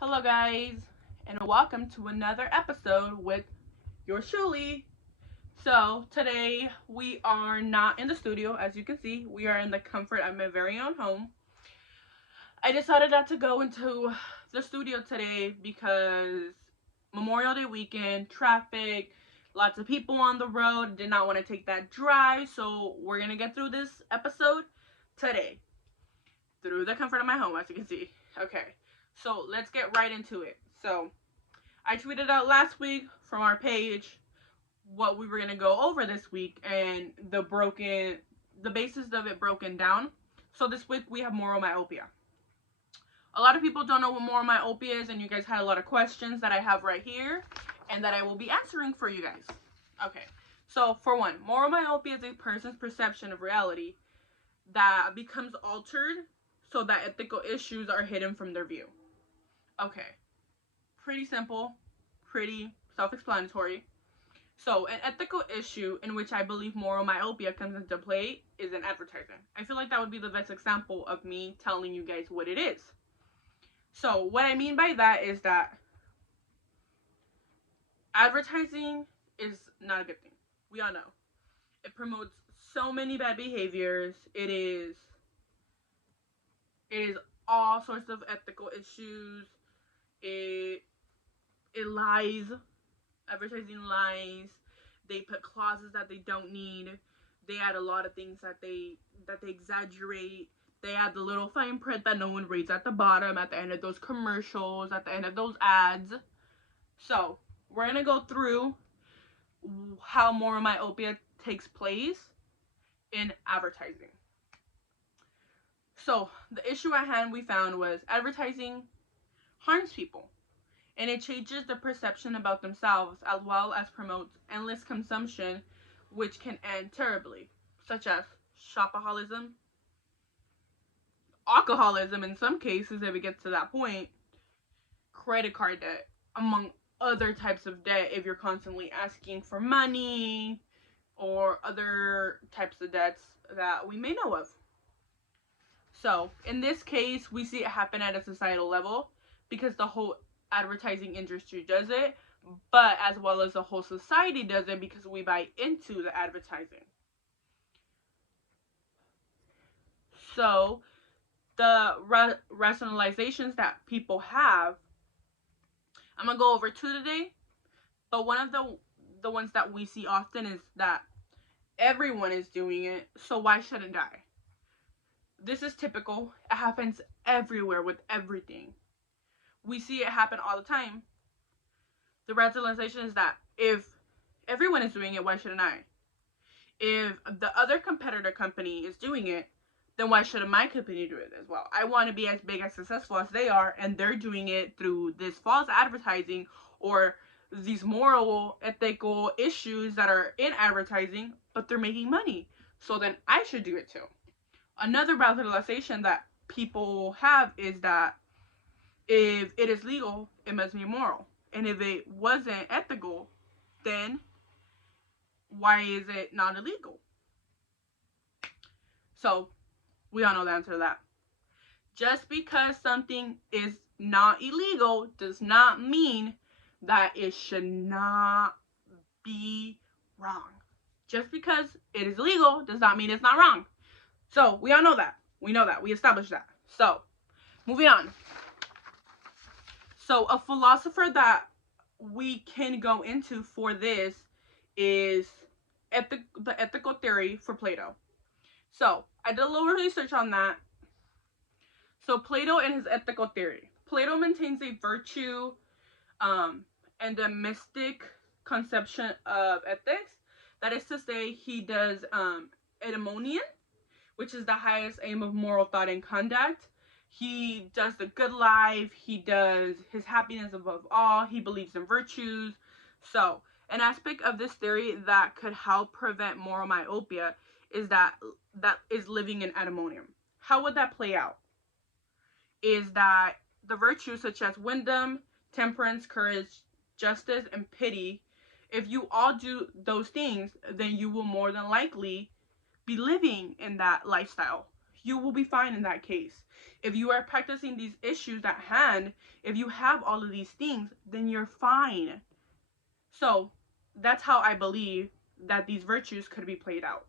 Hello, guys, and welcome to another episode with yours truly. So, today we are not in the studio, as you can see, we are in the comfort of my very own home. I decided not to go into the studio today because Memorial Day weekend, traffic, lots of people on the road, did not want to take that drive, so we're gonna get through this episode today through the comfort of my home, as you can see. Okay, so let's get right into it. So, I tweeted out last week from our page what we were gonna go over this week and the basis of it broken down. So this week we have moral myopia. A lot of people don't know what moral myopia is, and you guys had a lot of questions that I have right here and that I will be answering for you guys. Okay, so for one, moral myopia is a person's perception of reality that becomes altered so that ethical issues are hidden from their view. Okay, pretty simple, pretty self-explanatory. So, an ethical issue in which I believe moral myopia comes into play is in advertising. I feel like that would be the best example of me telling you guys what it is. So, what I mean by that is that advertising is not a good thing. We all know. It promotes so many bad behaviors. It is all sorts of ethical issues. It it lies. Advertising lies. They put clauses that they don't need. They add a lot of things that they exaggerate. They add the little fine print that no one reads at the bottom, at the end of those commercials, at the end of those ads. So we're gonna go through how moral myopia takes place in advertising. So the issue at hand we found was advertising harms people, and it changes the perception about themselves as well as promotes endless consumption, which can end terribly, such as shopaholism, alcoholism in some cases if it gets to that point, credit card debt, among other types of debt if you're constantly asking for money, or other types of debts that we may know of. So, in this case, we see it happen at a societal level because the whole advertising industry does it, but as well as the whole society does it because we buy into the advertising. So, the rationalizations that people have, I'm gonna go over two today, but one of the ones that we see often is that everyone is doing it, so why shouldn't I? This is typical. It happens everywhere with everything. We see it happen all the time. The rationalization is that if everyone is doing it, why shouldn't I? If the other competitor company is doing it, then why shouldn't my company do it as well? I want to be as big, as successful as they are, and they're doing it through this false advertising or these moral, ethical issues that are in advertising, but they're making money. So then I should do it too. Another rationalization that people have is that if it is legal, it must be moral. And if it wasn't ethical, then why is it not illegal? So we all know the answer to that. Just because something is not illegal does not mean that it should not be wrong. Just because it is illegal does not mean it's not wrong. So we all know that. We know that. We established that. So moving on. So a philosopher that we can go into for this is the ethical theory for Plato. So I did a little research on that. So Plato and his ethical theory. Plato maintains a virtue and a mystic conception of ethics. That is to say, he does eudaimonia, which is the highest aim of moral thought and conduct. He does the good life. He does his happiness above all. He believes in virtues. So, an aspect of this theory that could help prevent moral myopia is that is living in eudaimonia. How would that play out? Is that the virtues such as wisdom, temperance, courage, justice, and pity, if you all do those things, then you will more than likely be living in that lifestyle. you will be fine in that case. If you are practicing these issues at hand, if you have all of these things, then you're fine. So that's how I believe that these virtues could be played out.